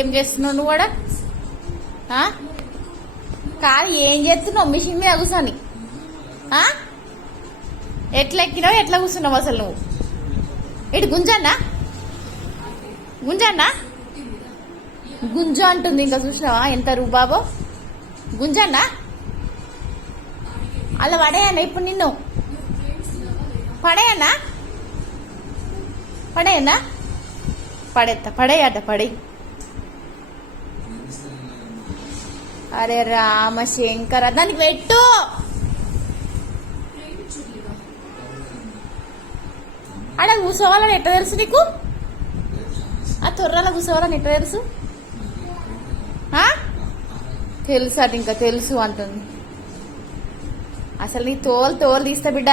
ఏం చేస్తున్నావు నువ్వు కూడా? కాదు, ఏం చేస్తున్నావు మిషన్ మీద కూర్చొని? ఎట్లా ఎక్కినావు, ఎట్లా కూర్చున్నావు అసలు నువ్వు? ఇటు గుంజన్నా గుంజన్నా గుంజ అంటుంది. ఇంకా చూసినావా ఎంత రూబాబో? గుంజన్నా అలా పడేయన్నా ఇప్పుడు నిన్ను? పడేయన్నా పడేయన్నా పడేస్తా, పడేయట పడే. అరే రామ శంకర, దానికి పెట్టు. అక్కడ కూర్చోవాలని ఎట్లా తెలుసు నీకు? ఆ తొర్రలో కూర్చోవాలని ఎట్లా తెలుసు? తెలుసు అటు, ఇంకా తెలుసు అంటుంది. అసలు నీ తోలు తీస్తా బిడ్డ.